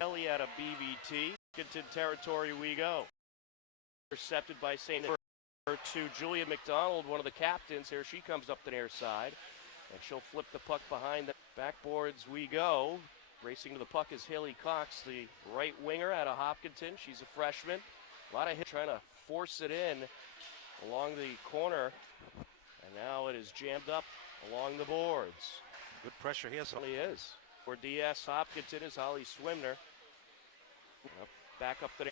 Ellie out of BVT. Hopkinton territory we go. Intercepted by St. to Julia McDonald, one of the captains. Here she comes up the near side. And she'll flip the puck behind the backboards we go. Racing to the puck is Haley Cox, the right winger out of Hopkinton. She's a freshman. A lot of hits trying to force it in along the corner. And now it is jammed up along the boards. Good pressure here. So he is. For DS Hopkinton is Holly Swimner. Back up the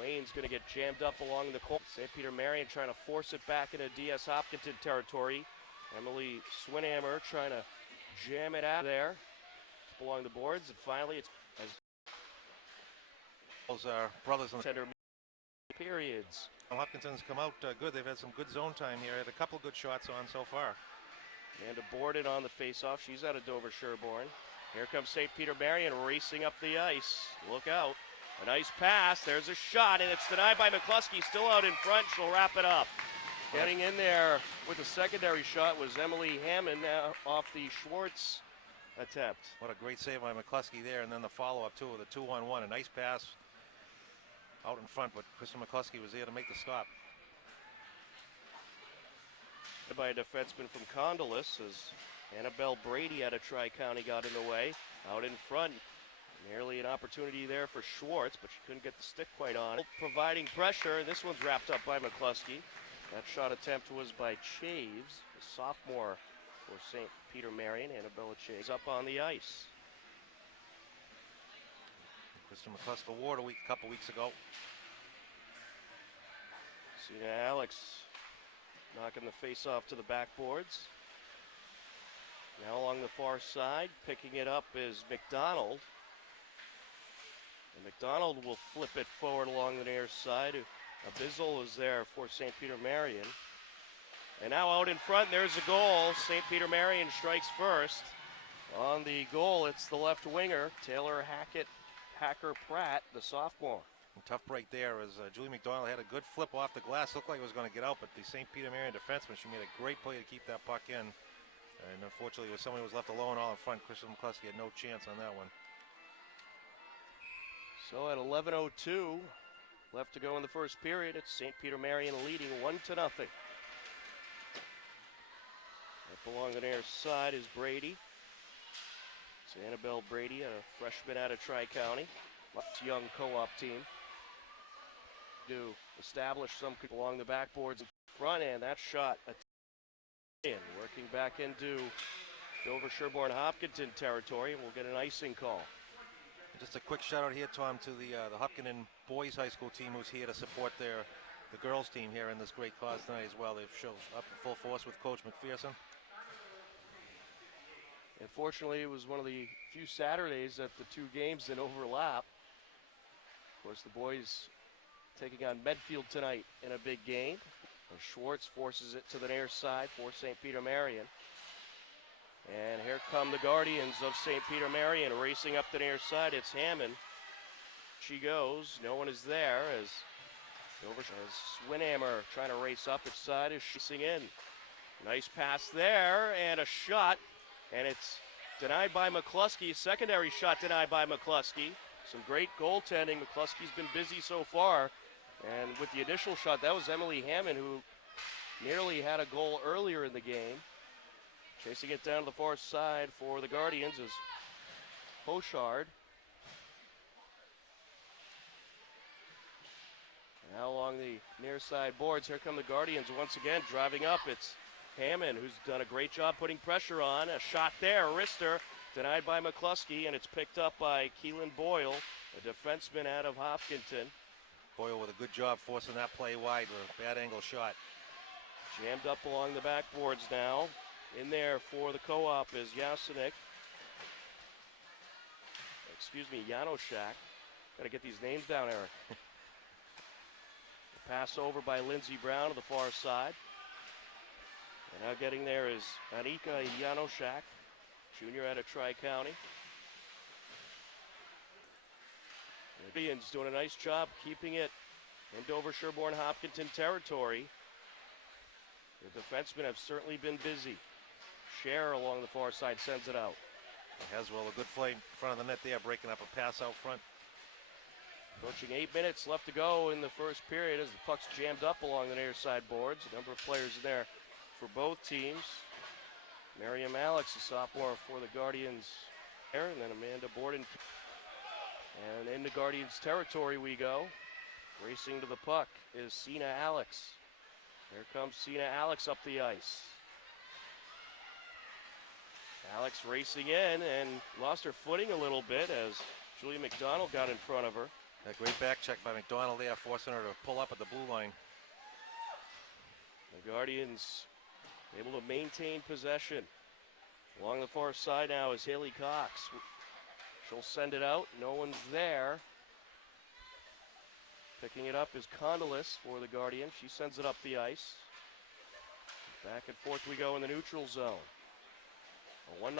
Lane's going to get jammed up along the corner. St. Peter Marian trying to force it back into DS Hopkinton territory. Emily Swinhammer trying to jam it out there along the boards, and finally it's as those are brothers in the center periods. Hopkinton's come out good. They've had some good zone time here. Had a couple good shots on so far. And aborted on the faceoff. She's out of Dover-Sherborn. Here comes St. Peter Marian racing up the ice. Look out. A nice pass. There's a shot, and it's denied by McCluskey. Still out in front. She'll wrap it up. Getting in there with the secondary shot was Emily Hammond off the Schwartz attempt. What a great save by McCluskey there, and then the follow-up too with a 2-on-1. A nice pass out in front, but Kristen McCluskey was there to make the stop. By a defenseman from Condolis as Annabelle Brady out of Tri-County got in the way. Out in front. Nearly an opportunity there for Schwartz, but she couldn't get the stick quite on it. Providing pressure, and this one's wrapped up by McCluskey. That shot attempt was by Chaves, a sophomore for St. Peter Marian. Annabella Chaves up on the ice. Kristen McCluskey Award a couple weeks ago. Cena Alex knocking the face off to the backboards. Now along the far side, picking it up is McDonald. And McDonald will flip it forward along the near side. Abizel is there for St. Peter Marian. And now out in front, there's a goal. St. Peter Marian strikes first. On the goal, it's the left winger, Taylor Hacker-Pratt, the sophomore. Tough break there as Julie McDonald had a good flip off the glass. Looked like it was going to get out, but the St. Peter Marian defenseman, she made a great play to keep that puck in. And unfortunately, when somebody was left alone all in front, Kristen McCluskey had no chance on that one. So at 11:02 left to go in the first period, it's St. Peter Marian leading 1-0. Up along the near side is Brady. It's Annabelle Brady, a freshman out of Tri-County. Young co-op team. To establish some along the backboards in front, and that shot working back into Dover-Sherborn Hopkinton territory, and we'll get an icing call. Just a quick shout out here, Tom, to the Hopkinton boys high school team who's here to support the girls team here in this great cause tonight as well. They've shown up in full force with Coach McPherson. Unfortunately, it was one of the few Saturdays that the two games didn't overlap. Of course, the boys taking on Medfield tonight in a big game. Schwartz forces it to the near side for St. Peter Marian. And here come the Guardians of St. Peter Marian racing up the near side. It's Hammond. She goes. No one is there as Swinhammer trying to race up its side is chasing in. Nice pass there and a shot. And it's denied by McCluskey. Secondary shot denied by McCluskey. Some great goaltending. McCluskey's been busy so far. And with the initial shot, that was Emily Hammond, who nearly had a goal earlier in the game. Chasing it down to the far side for the Guardians is Hochard. Now along the near side boards, here come the Guardians once again driving up. It's Hammond, who's done a great job putting pressure on. A shot there, wrister, denied by McCluskey, and it's picked up by Keelan Boyle, a defenseman out of Hopkinton. Boyle with a good job forcing that play wide with a bad angle shot. Jammed up along the backboards now. In there for the co-op is Janoshak. Gotta get these names down, Eric. The pass over by Lindsey Brown to the far side. And now getting there is Anika Janoshak, junior out of Tri-County. The Indians doing a nice job keeping it in Dover-Sherborn Hopkinton territory. The defensemen have certainly been busy. Cher along the far side sends it out. Haswell, a good play in front of the net there, breaking up a pass out front. Approaching 8 minutes left to go in the first period as the puck's jammed up along the near side boards. A number of players in there for both teams. Marian Alex, a sophomore for the Guardians there, and then Amanda Borden. And into Guardians territory we go. Racing to the puck is Sina Alex. Here comes Sina Alex up the ice. Alex racing in and lost her footing a little bit as Julia McDonald got in front of her. A great back check by McDonald there, forcing her to pull up at the blue line. The Guardians able to maintain possession. Along the far side now is Haley Cox. She'll send it out. No one's there. Picking it up is Condolis for the Guardians. She sends it up the ice. Back and forth we go in the neutral zone. A 1-0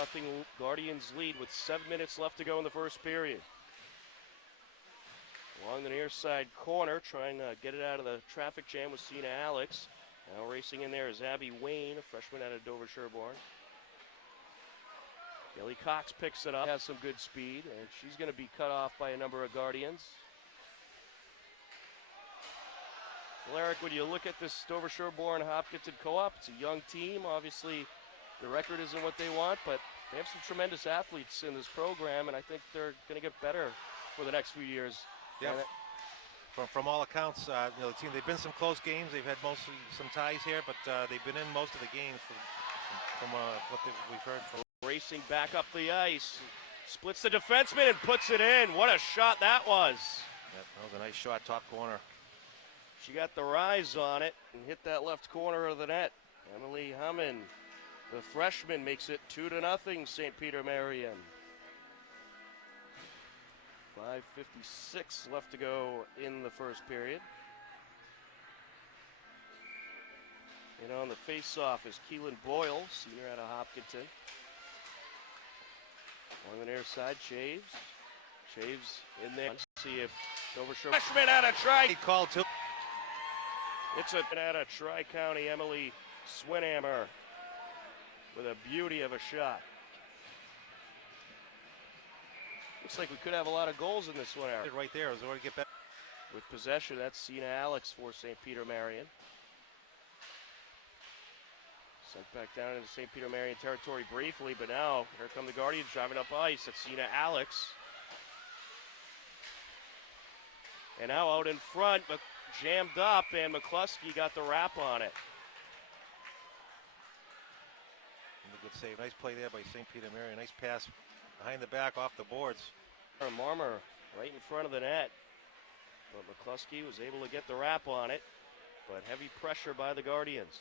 Guardians lead with 7 minutes left to go in the first period. Along the near side corner, trying to get it out of the traffic jam with Sina Alex. Now racing in there is Abby Wayne, a freshman out of Dover-Sherborn. Kelly Cox picks it up, has some good speed, and she's going to be cut off by a number of Guardians. Well, Eric, when you look at this Dover-Sherborn Hopkinton co-op, it's a young team. Obviously, the record isn't what they want, but they have some tremendous athletes in this program, and I think they're going to get better for the next few years. Yeah, from all accounts, the team, they've been some close games. They've had mostly some ties here, but they've been in most of the games from what we've heard from. Racing back up the ice, splits the defenseman and puts it in. What a shot that was. Yeah, that was a nice shot, top corner. She got the rise on it and hit that left corner of the net. Emily Hammond, the freshman, makes it 2-0 St. Peter Marian. 5:56 left to go in the first period. And on the face-off is Keelan Boyle, senior out of Hopkinton. On the near side, Shaves. Shaves in there. Let's see if Dover-Sherborn. Freshman out of Tri. He called too. It's a out of Tri-County, Emily Swinhammer, with a beauty of a shot. Looks like we could have a lot of goals in this one, Eric. Right there, is where to get back. With possession, that's Sina Alex for St. Peter Marian. Sent back down into St. Peter Marian territory briefly, but now here come the Guardians driving up ice. That's Sina Alex. And now out in front, but jammed up, and McCluskey got the wrap on it. And a good save. Nice play there by St. Peter Marian. Nice pass behind the back off the boards. Marmer right in front of the net. But McCluskey was able to get the wrap on it. But heavy pressure by the Guardians.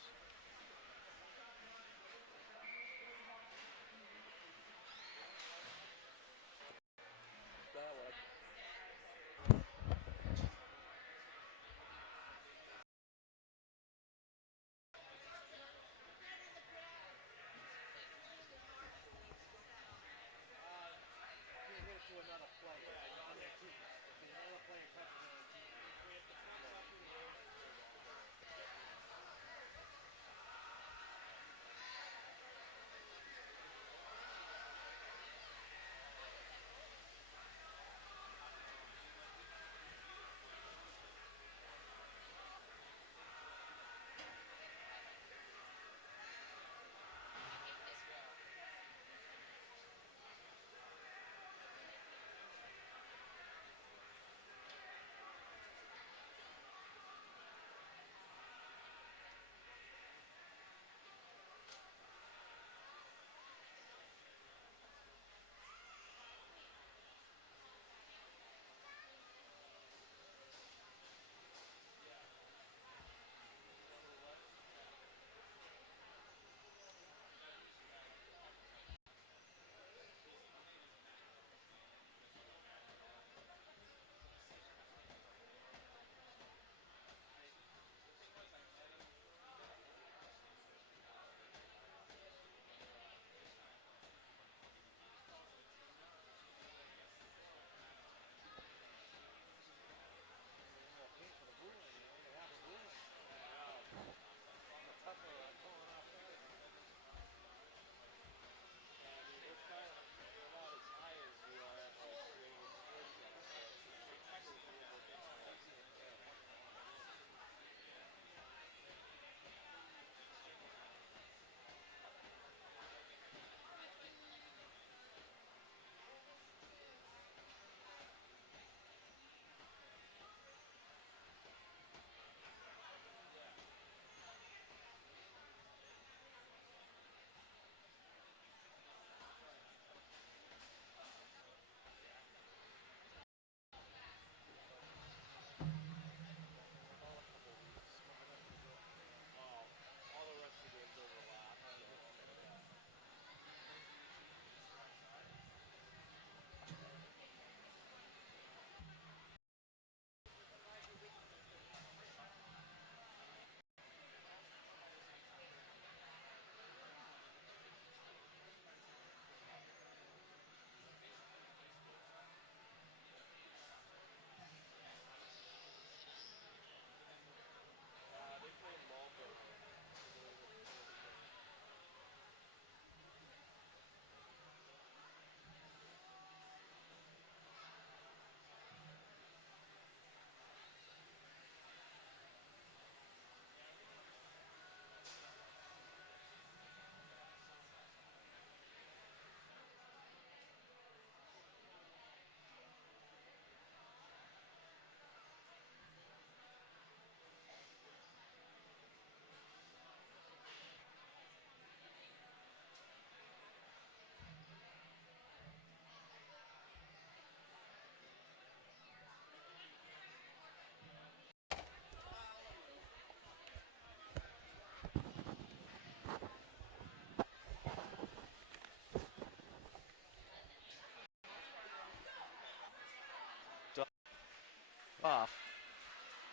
off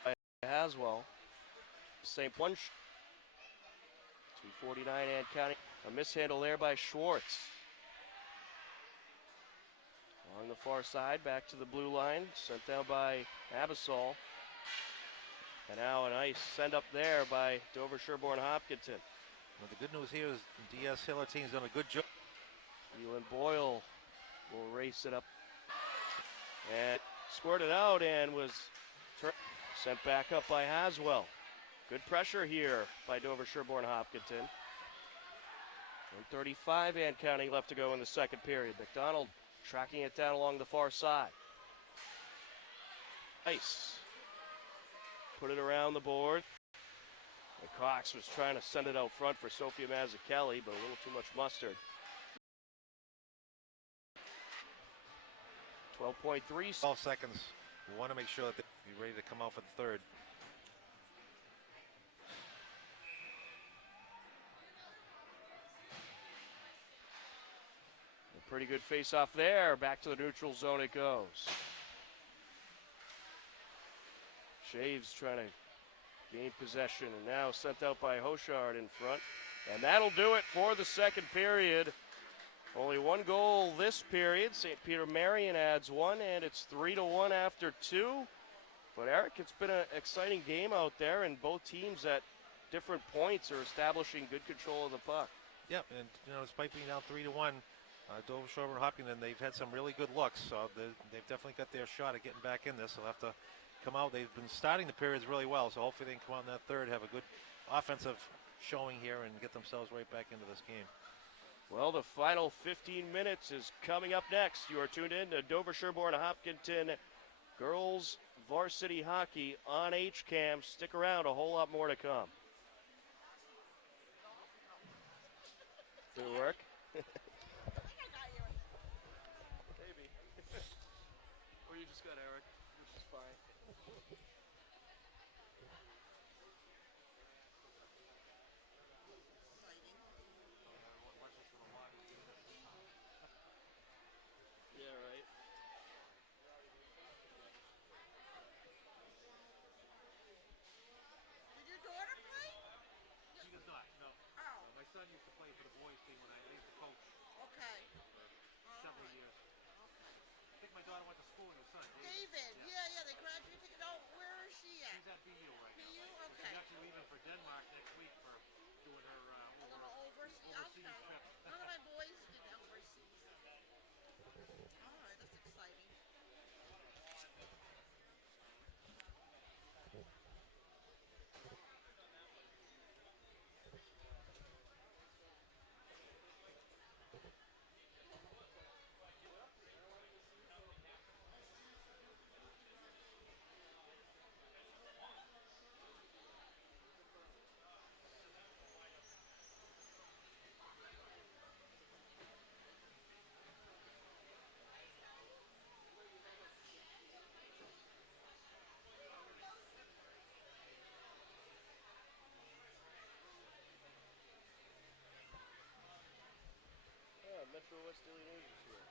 by Haswell. St. One. 2:49 and counting. A mishandle there by Schwartz. Along the far side, back to the blue line, sent down by Abasol. And now a nice send up there by Dover-Sherborn Hopkinton. Well, the good news here is DS Hiller team's done a good job. Elon Boyle will race it up and squirted out and was sent back up by Haswell. Good pressure here by Dover-Sherborn Hopkinton. 1:35 and counting left to go in the second period. McDonald tracking it down along the far side. Nice. Put it around the board. And Cox was trying to send it out front for Sophia Mazzucchelli, but a little too much mustard. 12.3. 12 seconds. We want to make sure that they're ready to come out for the third. A pretty good face-off there. Back to the neutral zone it goes. Shaves trying to gain possession, and now sent out by Hochard in front. And that'll do it for the second period. Only one goal this period. St. Peter Marian adds one, and it's 3-1 after two. But Eric, it's been an exciting game out there, and both teams at different points are establishing good control of the puck. Yep, and despite being down 3-1, Dover-Sherborn Hopkinton, they've had some really good looks, so they've definitely got their shot at getting back in this. They'll have to come out. They've been starting the periods really well, so hopefully they can come out in that third, have a good offensive showing here, and get themselves right back into this game. Well, the final 15 minutes is coming up next. You are tuned in to Dover-Sherborn Hopkinton Girls Varsity Hockey on HCAM. Stick around, a whole lot more to come. Did it work? Maybe. Or you just got Eric, which is fine. Yeah, right. Did your daughter play? She does not, no. Oh, My son used to play for the boys team when I used to coach okay. for several years. Okay. I think my daughter went to school with your son, David, yeah, they graduated. No, where is she at? She's at BU right now. BU? She's Okay. actually leaving for Denmark next week for doing her A little overseas. overseas Okay. trip. None of my boys did overseas. All right, that's exciting. Yeah, Metro West Daily News is here.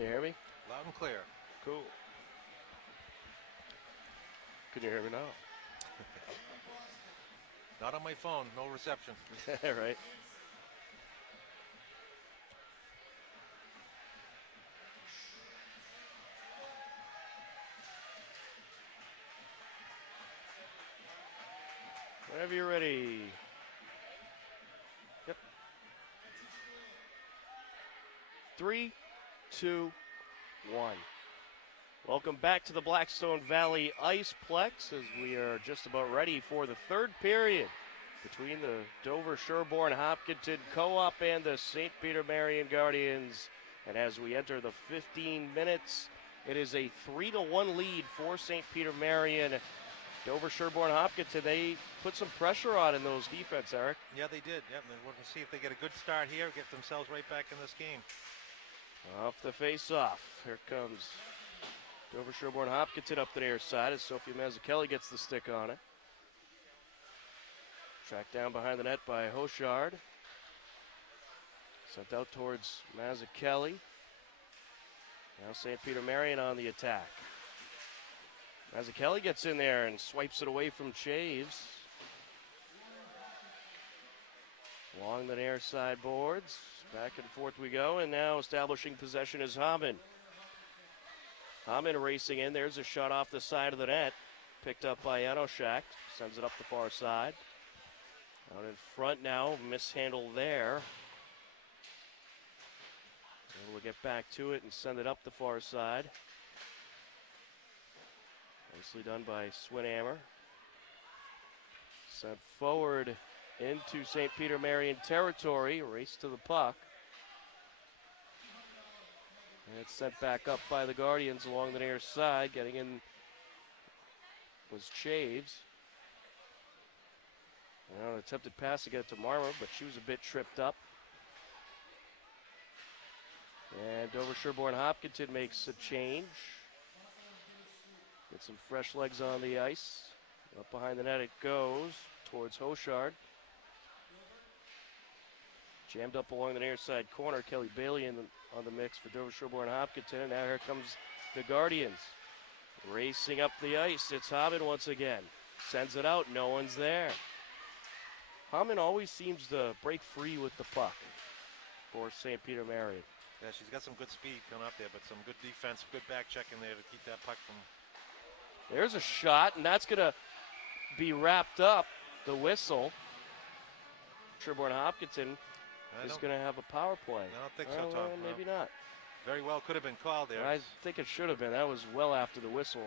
you hear me? Loud and clear. Cool. Can you hear me now? Not on my phone, no reception. Right. Whenever you're ready. Yep. 3, 2, 1. Welcome back to the Blackstone Valley Iceplex as we are just about ready for the third period between the Dover-Sherborn Hopkinton Co-op and the St. Peter Marian Guardians. And as we enter the 15 minutes, it is a 3-1 lead for St. Peter Marian. Dover-Sherborn Hopkinton, they put some pressure on in those defense, Eric. Yeah, they did. Yep, they want to see if they get a good start here, get themselves right back in this game. Off the face-off. Here comes Dover-Sherborn Hopkinton up the near side as Sophia Mazzucchelli gets the stick on it. Tracked down behind the net by Hochard. Sent out towards Mazzucchelli. Now St. Peter Marian on the attack. Mazzucchelli gets in there and swipes it away from Chaves. Along the near side boards. Back and forth we go, and now establishing possession is Hamann. Hamann racing in. There's a shot off the side of the net. Picked up by Janoschak. Sends it up the far side. Out in front now. Mishandle there. Able to get back to it and send it up the far side. Nicely done by Swinhammer. Sent forward into St. Peter Marian territory. Race to the puck. And it's sent back up by the Guardians along the near side. Getting in was Chaves. An attempted pass to get it to Marmer, but she was a bit tripped up. And Dover-Sherborn Hopkinton makes a change. Get some fresh legs on the ice. Up behind the net it goes towards Hochard. Jammed up along the near side corner. Kelly Bailey on the mix for Dover-Sherborn Hopkinton. And now here comes the Guardians. Racing up the ice. It's Hamann once again. Sends it out. No one's there. Hamann always seems to break free with the puck for St. Peter Marian. Yeah, she's got some good speed coming up there, but some good defense, good back checking there to keep that puck from... There's a shot, and that's going to be wrapped up. The whistle. Sherborn Hopkinton is going to have a power play. I don't think so, Tom. Maybe not. Very well could have been called there. I think it should have been. That was well after the whistle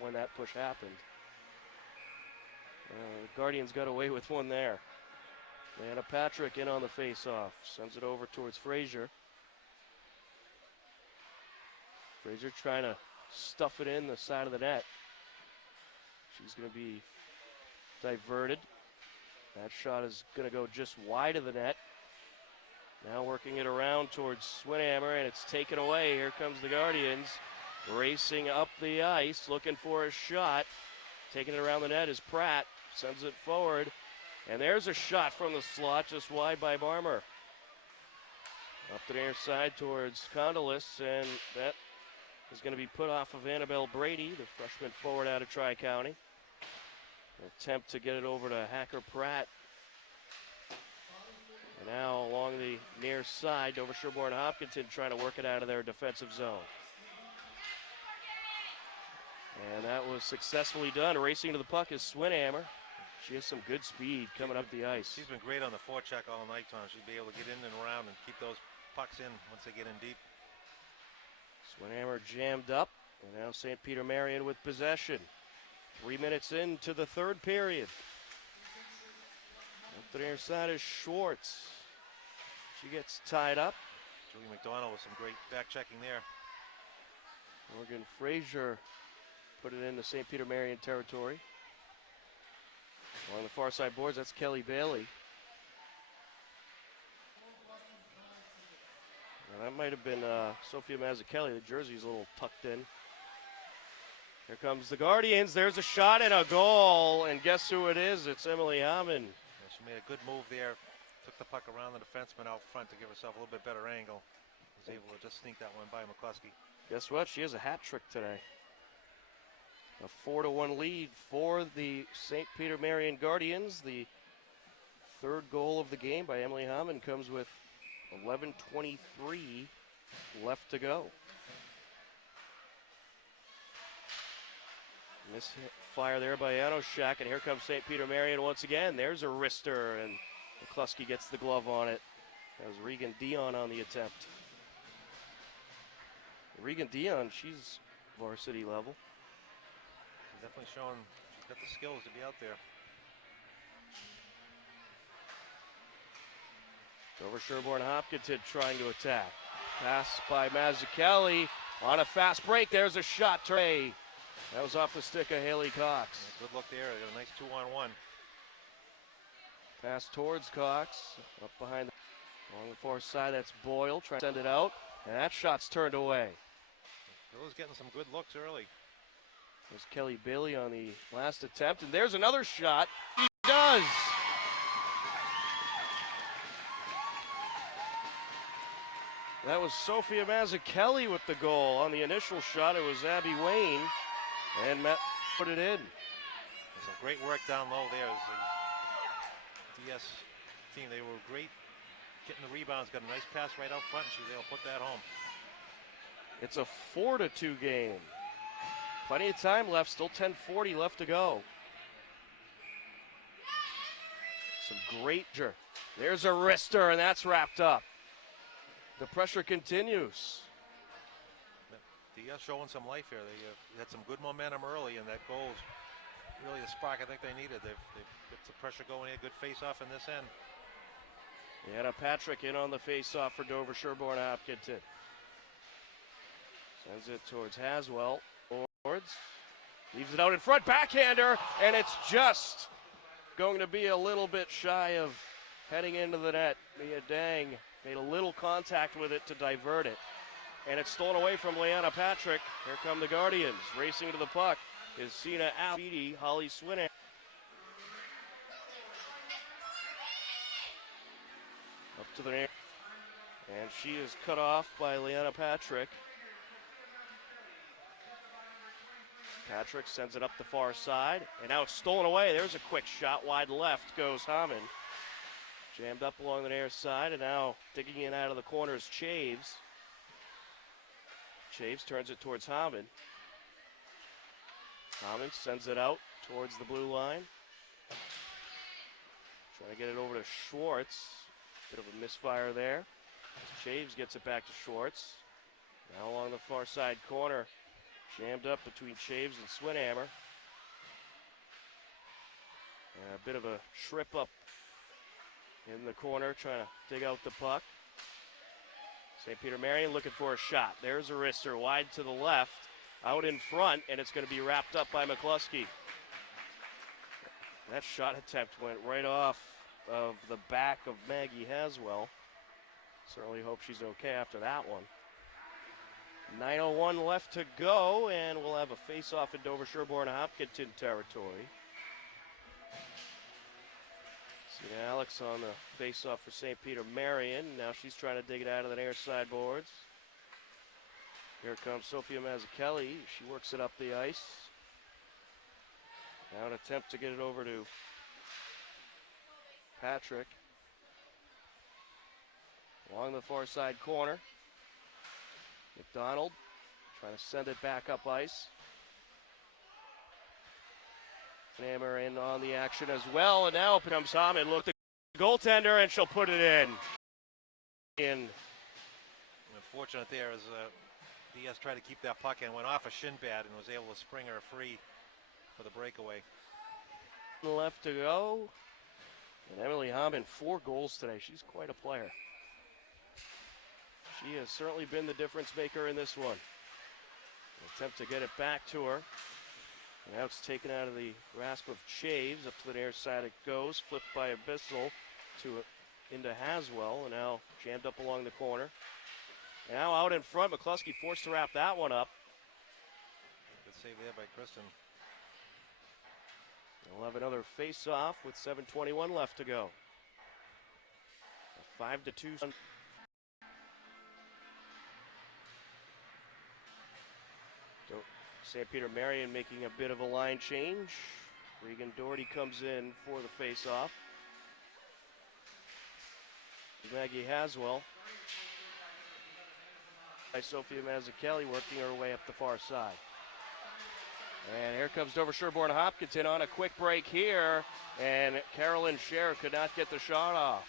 when that push happened. The Guardians got away with one there. Anna Patrick in on the face-off. Sends it over towards Frazier. Frazier trying to stuff it in the side of the net. She's going to be diverted. That shot is going to go just wide of the net. Now working it around towards Swinhammer, and it's taken away. Here comes the Guardians. Racing up the ice, looking for a shot. Taking it around the net is Pratt. Sends it forward. And there's a shot from the slot, just wide by Barmer. Up the near side towards Condolis, and that is going to be put off of Annabelle Brady, the freshman forward out of Tri-County. An attempt to get it over to Hacker Pratt. And now along the near side, Dover-Sherborn Hopkinton trying to work it out of their defensive zone. And that was successfully done. Racing to the puck is Swinhammer. She has some good speed coming up the ice. She's been great on the forecheck all night, Tom. She'll be able to get in and around and keep those pucks in once they get in deep. Swinhammer jammed up, and now St. Peter Marian with possession. 3 minutes into the third period. Up the near side is Schwartz. She gets tied up. Julie McDonald with some great back checking there. Morgan Frazier put it into St. Peter Marian territory. Along the far side boards, that's Kelly Bailey. Now that might have been Sophia Mazzucchelli. The jersey's a little tucked in. Here comes the Guardians. There's a shot and a goal. And guess who it is? It's Emily Hamann. Yeah, she made a good move there. Took the puck around the defenseman out front to give herself a little bit better angle. Was able to just sneak that one by McCluskey. Guess what? She has a hat trick today. A 4-1 lead for the St. Peter Marian Guardians. The third goal of the game by Emily Hammond comes with 11:23 left to go. Misfire there by Janoszak, and here comes St. Peter Marian once again. There's a wrister, and McCluskey gets the glove on it. That was Regan Dion on the attempt. Regan Dion, she's varsity level. She's definitely showing she's got the skills to be out there. Dover-Sherborn Hopkinton trying to attack. Pass by Mazzucchelli on a fast break. There's a shot to Ray. That was off the stick of Haley Cox. Yeah, good look there. They got a nice 2-on-1. Pass towards Cox. Up behind along the far side. That's Boyle trying to send it out. And that shot's turned away. Bill's getting some good looks early. There's Kelly Bailey on the last attempt. And there's another shot. He does. That was Sophia Mazzucchelli with the goal. On the initial shot, it was Abby Wayne. And Matt put it in. There's some great work down low there. As the DS team, they were great getting the rebounds. Got a nice pass right out front, and she was able to put that home. It's a 4-2 game. Plenty of time left. Still 10:40 left to go. Some great jerk. There's a wrister, and that's wrapped up. The pressure continues. DS showing some life here. They had some good momentum early, and that goal's really the spark I think they needed. They've got the pressure going here. Good face-off in this end. Anna Patrick in on the face-off for Dover-Sherborn Hopkinton. Sends it towards Haswell. Towards. Leaves it out in front. Backhander, and it's just going to be a little bit shy of heading into the net. Mia Dang made a little contact with it to divert it. And it's stolen away from Leanna Patrick. Here come the Guardians. Racing to the puck is Sina Alfidi, Holly Swinner. Up to the net. And she is cut off by Leanna Patrick. Patrick sends it up the far side. And now it's stolen away. There's a quick shot. Wide left goes Hammond. Jammed up along the near side. And now digging in out of the corner is Chaves. Chaves turns it towards Hammond. Hammond sends it out towards the blue line. Trying to get it over to Schwartz. Bit of a misfire there. As Chaves gets it back to Schwartz. Now along the far side corner. Jammed up between Chaves and Swinhammer. And a bit of a trip up in the corner trying to dig out the puck. St. Peter Marian looking for a shot. There's a wrister wide to the left, out in front, and it's going to be wrapped up by McCluskey. That shot attempt went right off of the back of Maggie Haswell. Certainly hope she's okay after that one. 9:01 left to go, and we'll have a face-off in Dover-Sherborn Hopkinton territory. See Alex on the face-off for St. Peter Marian. Now she's trying to dig it out of the near side boards. Here comes Sophia Mazzucchelli. She works it up the ice. Now an attempt to get it over to Patrick. Along the far side corner. McDonald trying to send it back up ice. Hammer in on the action as well, and now comes Hammond. Look, the goaltender, and she'll put it in. Unfortunate there as DS tried to keep that puck and went off a shin pad and was able to spring her free for the breakaway. Left to go. And Emily Hammond, 4 goals today. She's quite a player. She has certainly been the difference maker in this one. Attempt to get it back to her. And now it's taken out of the grasp of Chaves. Up to the near side it goes. Flipped by Abyssal into Haswell. And now jammed up along the corner. And now out in front, McCluskey forced to wrap that one up. Good save there by Kristen. We'll have another face-off with 7:21 left to go. A 5-2. St. Peter Marian making a bit of a line change. Regan Doherty comes in for the face-off. Maggie Haswell. By Sophia Mazzucchelli working her way up the far side. And here comes Dover-Sherborn Hopkinton on a quick break here. And Carolyn Scher could not get the shot off.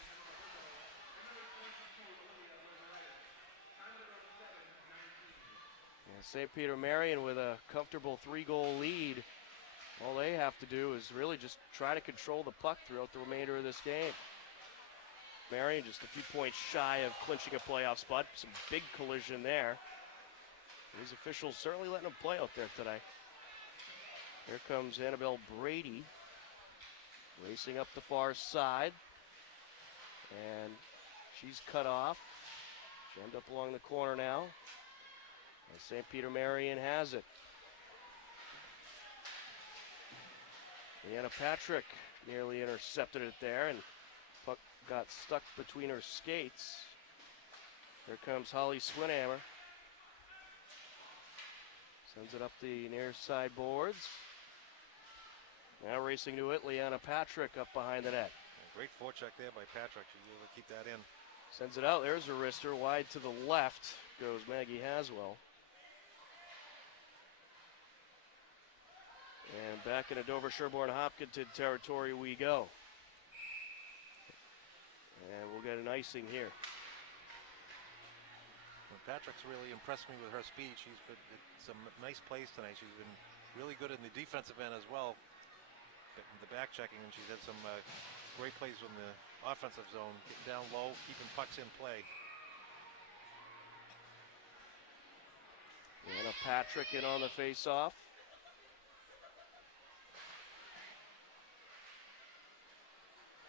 St. Peter Marian with a comfortable 3-goal lead. All they have to do is really just try to control the puck throughout the remainder of this game. Marian just a few points shy of clinching a playoff spot. Some big collision there. These officials certainly letting them play out there today. Here comes Annabelle Brady racing up the far side. And she's cut off. Jammed up along the corner now. And St. Peter Marian has it. Leanna Patrick nearly intercepted it there, and puck got stuck between her skates. Here comes Holly Swinhammer. Sends it up the near side boards. Now racing to it, Leanna Patrick up behind the net. Great forecheck there by Patrick. She's able to keep that in. Sends it out. There's a wrister. Wide to the left goes Maggie Haswell. And back into Dover-Sherborn Hopkinton territory we go. And we'll get an icing here. Well, Patrick's really impressed me with her speed. She's been some nice plays tonight. She's been really good in the defensive end as well. The back checking, and she's had some great plays from the offensive zone, getting down low, keeping pucks in play. And a Patrick in on the face-off.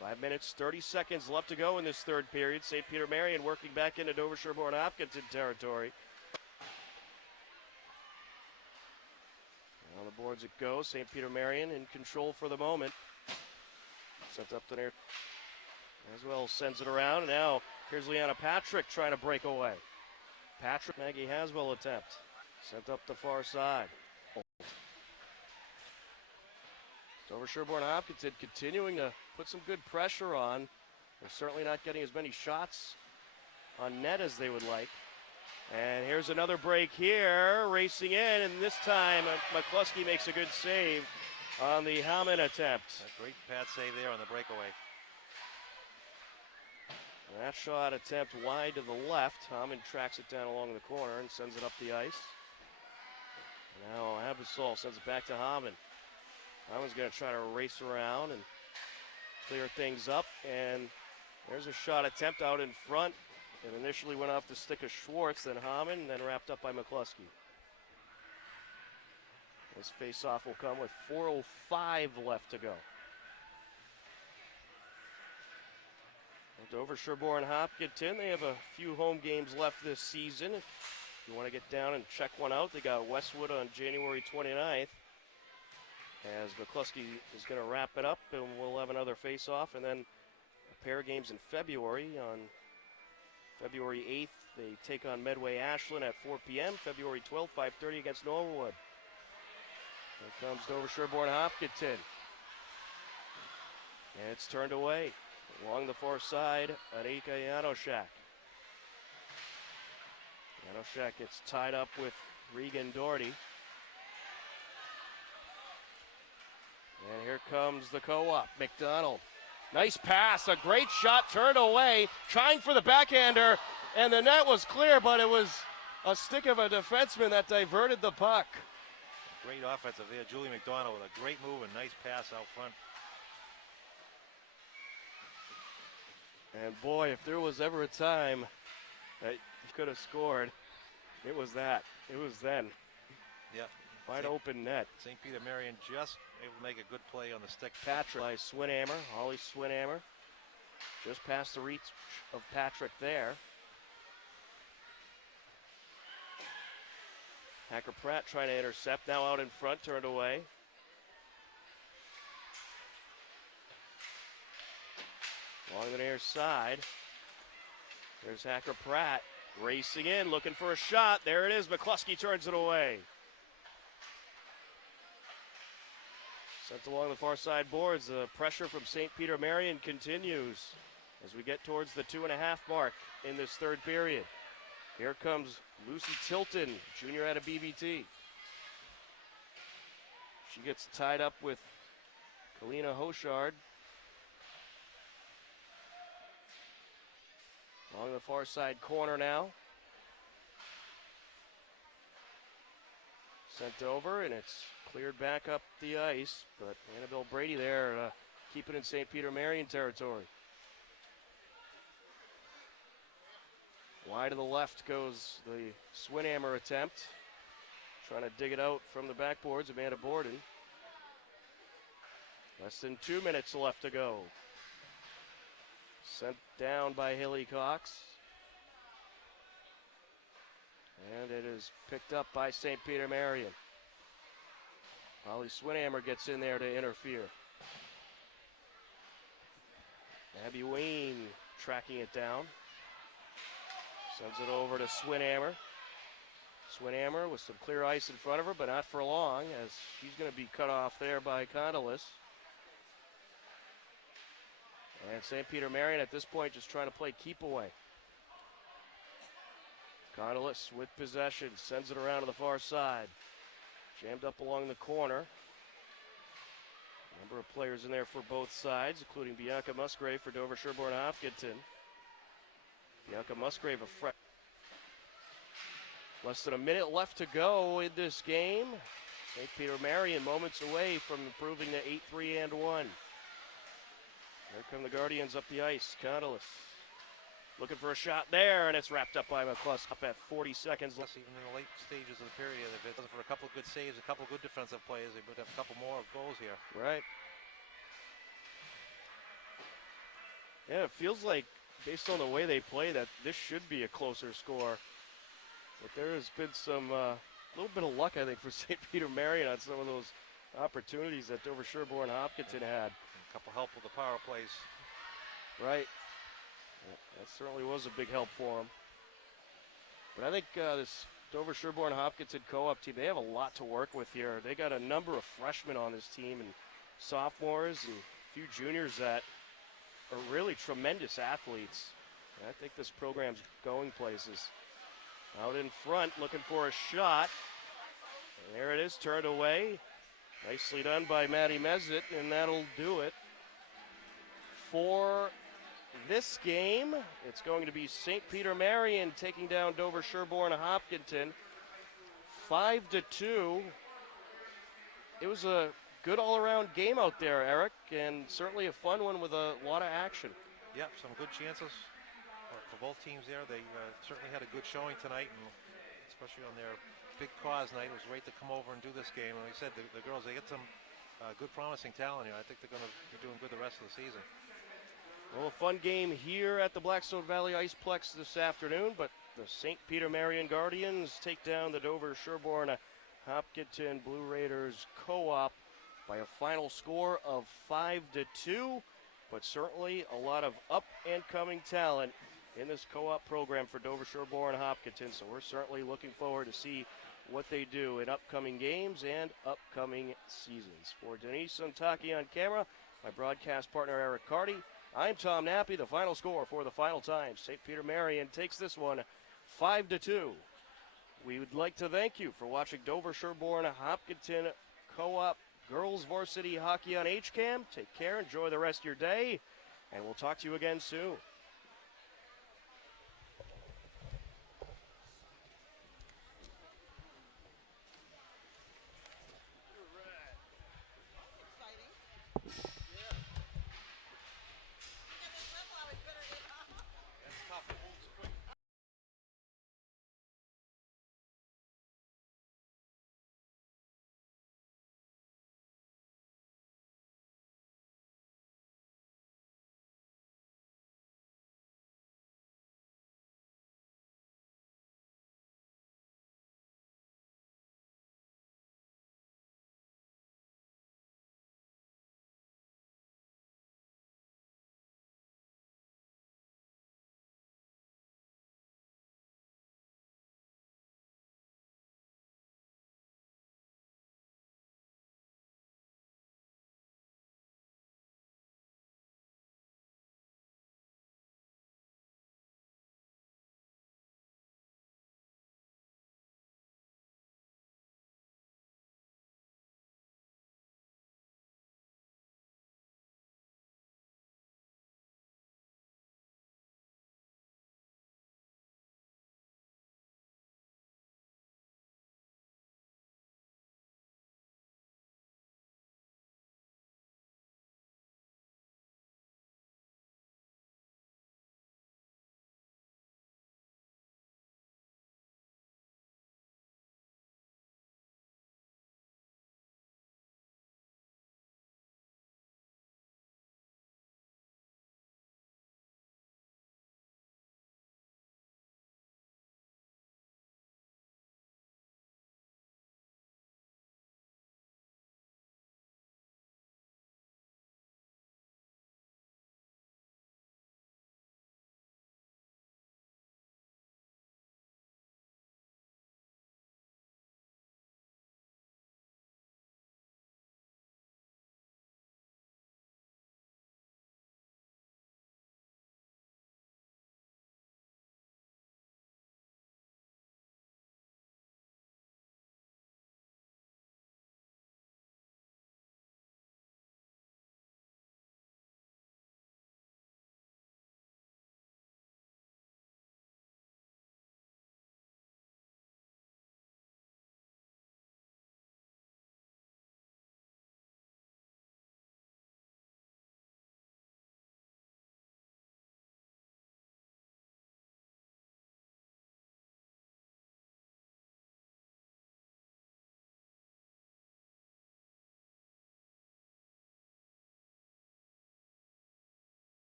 Five minutes, 30 seconds left to go in this third period. St. Peter Marian working back into Dover-Sherborn Hopkinton territory. On the boards it goes. St. Peter Marian in control for the moment. Sent up the near. As well sends it around. And now here's Leanna Patrick trying to break away. Patrick, Maggie Haswell attempt. Sent up the far side. Dover-Sherborn Hopkinton continuing to put some good pressure on. They're certainly not getting as many shots on net as they would like. And here's another break here, racing in, and this time McCluskey makes a good save on the Hammond attempt. A great pad save there on the breakaway. And that shot attempt wide to the left. Hammond tracks it down along the corner and sends it up the ice. Now Abasol sends it back to Hammond. Hammond's going to try to race around and clear things up, and there's a shot attempt out in front. It initially went off the stick of Schwartz, then Hammond, and then wrapped up by McCluskey. This face-off will come with 4:05 left to go. Dover-Sherborn Hopkinton, they have a few home games left this season. If you want to get down and check one out, they got Westwood on January 29th. As McCluskey is going to wrap it up, and we'll have another face-off, and then a pair of games in February. On February 8th, they take on Medway Ashland at 4 p.m. February 12th, 5:30 against Norwood. Here comes Dover-Sherborn Hopkinton. And it's turned away. Along the far side, Anika Janoszak. Janoszak gets tied up with Regan Doherty. And here comes the co-op, McDonald. Nice pass, a great shot, turned away, trying for the backhander, and the net was clear, but it was a stick of a defenseman that diverted the puck. Great offensive there, Julie McDonald with a great move and nice pass out front. And boy, if there was ever a time that you could have scored, it was that. It was then. Yep. Wide open net. St. Peter Marian just able to make a good play on the stick. Patrick by Swinhammer, Holly Swinhammer. Just past the reach of Patrick there. Hacker Pratt trying to intercept, now out in front, turned away. Along the near side. There's Hacker Pratt racing in, looking for a shot. There it is, McCluskey turns it away. Sent along the far side boards. The pressure from St. Peter Marian continues as we get towards the 2.5 mark in this third period. Here comes Lucy Tilton, junior out of BVT. She gets tied up with Kalina Hoshard. Along the far side corner now. Sent over, and it's cleared back up the ice, but Annabelle Brady there keeping in St. Peter Marian territory. Wide to the left goes the Swinhammer attempt. Trying to dig it out from the backboards, Amanda Borden. Less than 2 minutes left to go. Sent down by Haley Cox. And it is picked up by St. Peter Marian. Holly Swinhammer gets in there to interfere. Abby Wayne tracking it down. Sends it over to Swinhammer. Swinhammer with some clear ice in front of her, but not for long, as she's going to be cut off there by Condolis. And St. Peter Marian at this point just trying to play keep away. Condolis with possession, sends it around to the far side. Jammed up along the corner. Number of players in there for both sides, including Bianca Musgrave for Dover-Sherborn Hopkinton. Bianca Musgrave, a freshman. Less than a minute left to go in this game. St. Peter Marian moments away from improving to 8-3 and 1. Here come the Guardians up the ice. Condolis looking for a shot there, and it's wrapped up by McClusk up at 40 seconds left. Even in the late stages of the period, if it wasn't for a couple of good saves, a couple of good defensive plays, they would have a couple more goals here. Right. Yeah, it feels like, based on the way they play, that this should be a closer score. But there has been some little bit of luck, I think, for St. Peter Marian on some of those opportunities that Dover-Sherborn Hopkinton had. A couple help with the power plays. Right. Yeah, that certainly was a big help for them. But I think this Dover-Sherborn Hopkinton co-op team, they have a lot to work with here. They got a number of freshmen on this team and sophomores and a few juniors that are really tremendous athletes. And I think this program's going places. Out in front, looking for a shot. And there it is, turned away. Nicely done by Maddie Mezit, and that'll do it. For this game, it's going to be St. Peter Marian taking down Dover-Sherborn Hopkinton 5-2. It was a good all-around game out there, Eric, and certainly a fun one with a lot of action. Yep, some good chances for both teams there. They certainly had a good showing tonight, and especially on their big cause night. It was great to come over and do this game. And like I said, the girls, they get some good promising talent here. I think they're going to be doing good the rest of the season. Well, a fun game here at the Blackstone Valley Iceplex this afternoon, but the St. Peter Marian Guardians take down the Dover-Sherborn Hopkinton Blue Raiders co-op by a final score of 5-2, but certainly a lot of up and coming talent in this co-op program for Dover-Sherborn Hopkinton, so we're certainly looking forward to see what they do in upcoming games and upcoming seasons. For Denise Suntaki on camera, my broadcast partner Eric Carty, I'm Tom Nappy. The final score for the final time, St. Peter Marian takes this one 5-2. We would like to thank you for watching Dover-Sherborn Hopkinton Co-op Girls Varsity Hockey on HCAM. Take care, enjoy the rest of your day, and we'll talk to you again soon.